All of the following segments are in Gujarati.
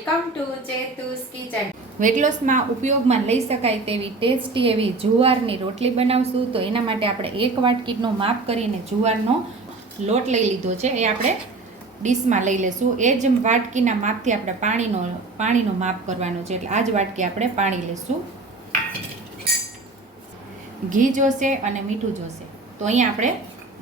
Welcome to Chetu's kitchen. Weight લોસમાં ઉપયોગમાં લઈ શકાય તેવી ટેસ્ટી એવી જુવારની રોટલી બનાવશું. તો એના માટે આપણે 1 વાટકીનો માપ કરીને જુવારનો લોટ લઈ લીધો છે. એ આપણે ડીશમાં લઈ લેશું. એ જ વાટકીના માપથી આપણે પાણીનો માપ કરવાનો છે. એટલે આ જ વાટકી આપણે પાણી લેશું. ઘી જોશે અને મીઠું જોશે. તો અહીંયા આપણે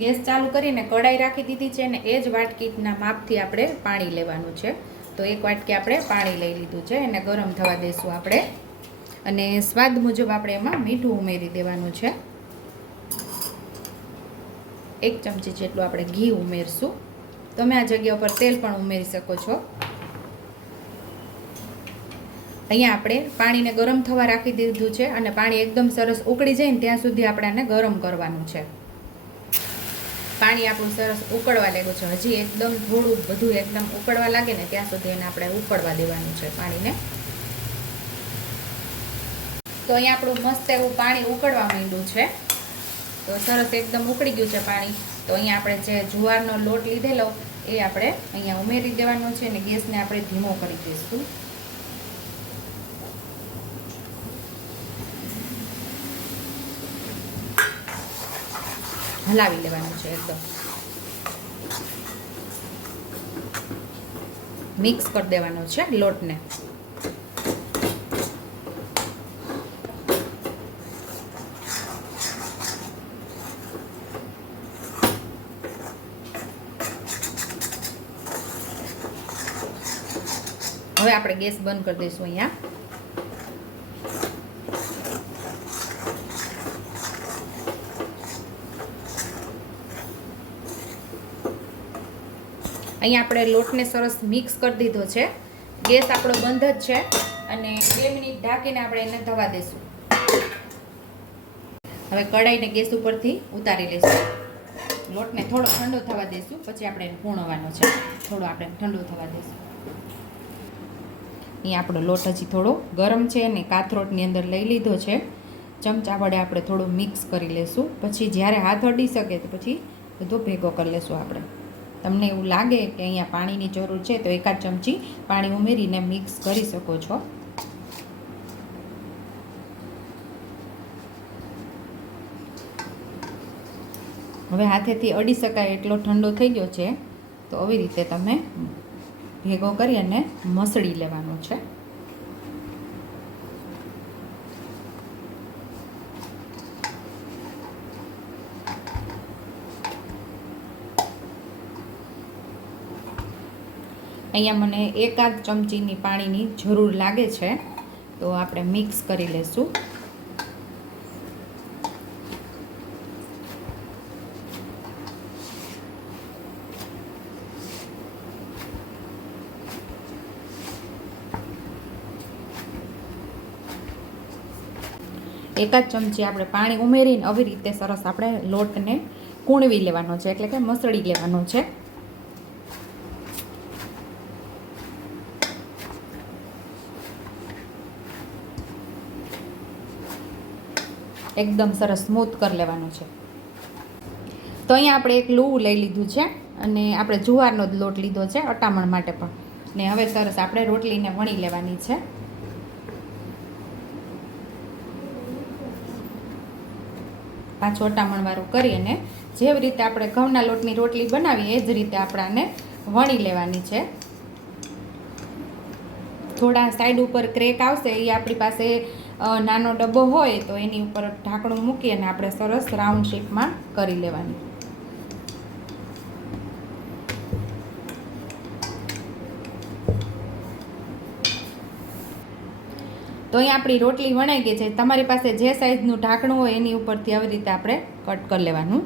ગેસ ચાલુ કરીને કઢાઈ રાખી દીધી છે અને એ જ વાટકીના માપથી આપણે પાણી લેવાનું છે. તો 1 વાટકી આપણે પાણી લઈ લીધું છે. એને ગરમ થવા દઈશું આપણે. અને સ્વાદ મુજબ આપણે એમાં મીઠું ઉમેરી દેવાનું છે. 1 ચમચી જેટલું આપણે ઘી ઉમેરશું. તમે આ જગ્યા ઉપર તેલ પણ ઉમેરી શકો છો. અહીંયા આપણે પાણીને ગરમ થવા રાખી દીધું છે અને પાણી એકદમ સરસ ઉકળી જાય ને ત્યાં સુધી આપણે આને ગરમ કરવાનું છે. પાણી આપણું સરસ ઉકળવા લાગ્યું છે. હજી એકદમ થોડું બધું એકદમ ઉકળવા લાગે ને ત્યાં સુધી એને આપણે ઉકળવા દેવાનું છે પાણીને. તો અહીંયા આપણું મસ્ત એવું પાણી ઉકળવા માંડ્યું છે. તો સરસ એકદમ ઉકળી ગયું છે પાણી. તો અહીંયા આપણે જે જુવારનો લોટ લીધેલો એ આપણે અહીંયા ઉમેરી દેવાનો છે અને ગેસને આપણે ધીમો કરી દઈશું. હલાવી લેવાનું છે. એકદમ મિક્સ કરી દેવાનો છે લોટને. હવે આપણે ગેસ બંધ કરી દઈશું. અહીંયા આપણે લોટને સરસ મિક્સ કરી દીધો છે. ગેસ આપણો બંધ જ છે અને 2 મિનિટ ઢાંકીને આપણે એને થવા દઈશું. હવે કઢાઈને ગેસ ઉપરથી ઉતારી લઈશું. લોટને થોડો ઠંડો થવા દઈશું. પછી આપણે પૂણવાનો છે. થોડો આપણે ઠંડો થવા દઈશું. અહીંયા આપણો લોટ હજી થોડો ગરમ છે અને કાથરોટની અંદર લઈ લીધો છે. ચમચા વડે આપણે થોડું મિક્સ કરી લઈશું. પછી જ્યારે હાથ અડી શકે તો પછી બધો ભેગો કરી લઈશું આપણે. તમને એવું લાગે કે અહીંયા પાણીની જરૂર છે તો 1 ચમચી પાણી ઉમેરીને મિક્સ કરી શકો છો. હવે હાથેથી અડી શકાય એટલો ઠંડો થઈ ગયો છે. તો આવી રીતે તમે ભેગો કરી અને મસળી લેવાનો છે. અહીંયા મને 1 ચમચીની પાણીની જરૂર લાગે છે. તો આપણે મિક્સ કરી લઈશું. એક જ ચમચી આપણે પાણી ઉમેરીને આવી રીતે સરસ આપણે લોટને કૂણવી લેવાનો છે. એટલે કે મસળી લેવાનો છે. એકદમ સરસ સ્મૂથ કરી લેવાનું છે. તો અહીંયા આપણે એક લુવું લઈ લીધું છે અને આપણે જુવારનો જ લોટ લીધો છે અટામણ માટે પણ. ને હવે સરસ આપણે રોટલીને વણી લેવાની છે. પાછું અટામણવાળું કરી અને જેવી રીતે આપણે ઘઉંના લોટની રોટલી બનાવીએ એ જ રીતે આપણાને વણી લેવાની છે. થોડા સાઈડ ઉપર ક્રેક આવશે એ આપણી પાસે નાનો ડબ્બો હોય તો એની ઉપર ઢાંકણું મૂકી અને આપણે સરસ રાઉન્ડ શેપમાં કરી લેવાની. તો અહીંયા આપણી રોટલી વણાઈ ગઈ છે. તમારી પાસે જે સાઈઝનું ઢાંકણું હોય એની ઉપરથી આવી રીતે આપણે કટ કરી લેવાનું.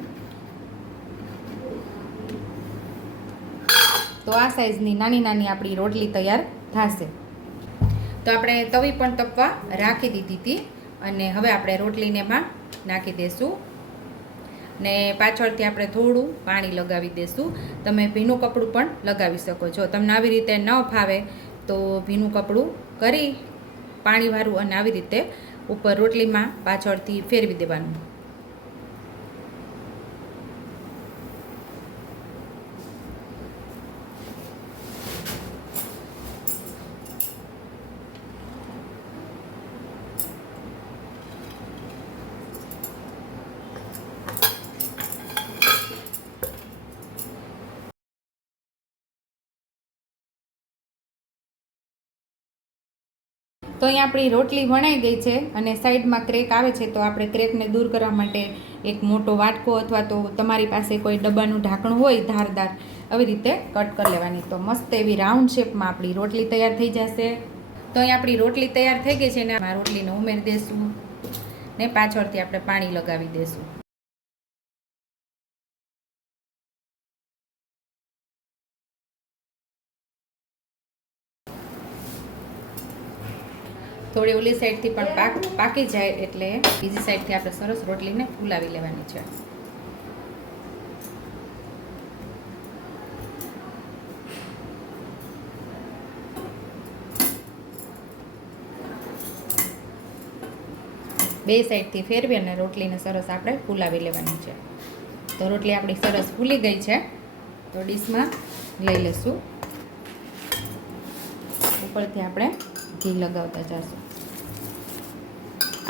તો આ સાઈઝની નાની નાની આપણી રોટલી તૈયાર થશે. તો આપણે તવી પણ તપવા રાખી દીધી હતી અને હવે આપણે રોટલીને એમાં નાખી દઈશું ને પાછળથી આપણે થોડું પાણી લગાવી દઈશું. તમે ભીનું કપડું પણ લગાવી શકો છો. તમને આવી રીતે ન ફાવે તો ભીનું કપડું કરી પાણીવાળું અને આવી રીતે ઉપર રોટલીમાં પાછળથી ફેરવી દેવાનું. તો અહીંયા આપણી રોટલી વણાઈ ગઈ છે અને સાઈડમાં ક્રેક આવે છે, તો આપણે ક્રેકને દૂર કરવા માટે એક મોટો વાટકો અથવા તો તમારી પાસે કોઈ ડબ્બાનું ઢાંકણું હોય ધારદાર, આવી રીતે કટ કરી લેવાની. તો મસ્ત એવી રાઉન્ડ શેપમાં આપણી રોટલી તૈયાર થઈ જશે. તો અહીંયા આપણી રોટલી તૈયાર થઈ ગઈ છે ને આ રોટલીને ઉમેરી દઈશું ને પાછળથી આપણે પાણી લગાવી દઈશું. થોડી ઓલી સાઈડથી પણ પાકી જાય એટલે બીજી સાઈડથી આપણે સરસ રોટલીને ફૂલાવી લેવાની છે. બે સાઈડથી ફેરવી અને રોટલીને સરસ આપણે ફૂલાવી લેવાની છે. તો રોટલી આપણી સરસ ફૂલી ગઈ છે, તો ડીશમાં લઈ લઈશું. ઉપરથી આપણે ઘી લગાવતા જઈશું.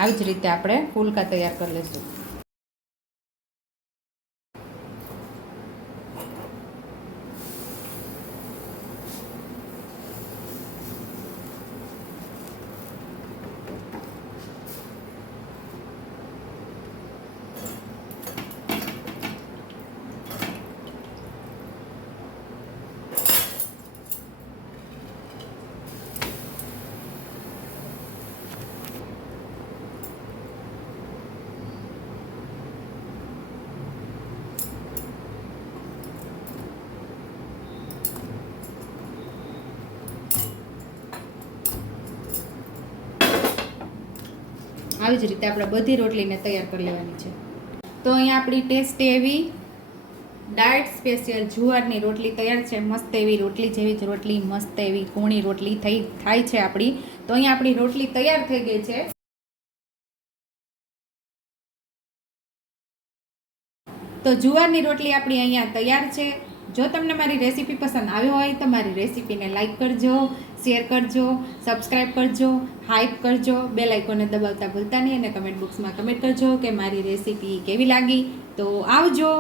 આવી જ રીતે આપણે ફૂલકા તૈયાર કરી લઈશું. આવી જ રીતે આપણે બધી રોટલીને તૈયાર કરી લેવાની છે. તો અહીંયા આપણી ટેસ્ટી એવી ડાયટ સ્પેશિયલ જુવારની રોટલી તૈયાર છે. મસ્ત એવી રોટલી જેવી જ રોટલી, મસ્ત એવી કૂણી રોટલી થાય છે આપણી. તો અહીંયા આપણી રોટલી તૈયાર થઈ ગઈ છે. તો જુવારની રોટલી આપણી અહીંયા તૈયાર છે. જો તમને મારી રેસીપી પસંદ આવી હોય તો મારી રેસીપીને લાઈક કરજો, શેર કરજો, સબસ્ક્રાઈબ કરજો, હાઈપ કરજો, બેલ આઇકોનને દબાવતા ભૂલતા નહીં અને કમેન્ટ બોક્સમાં કમેન્ટ કરજો કે મારી રેસીપી કેવી લાગી. તો આવજો.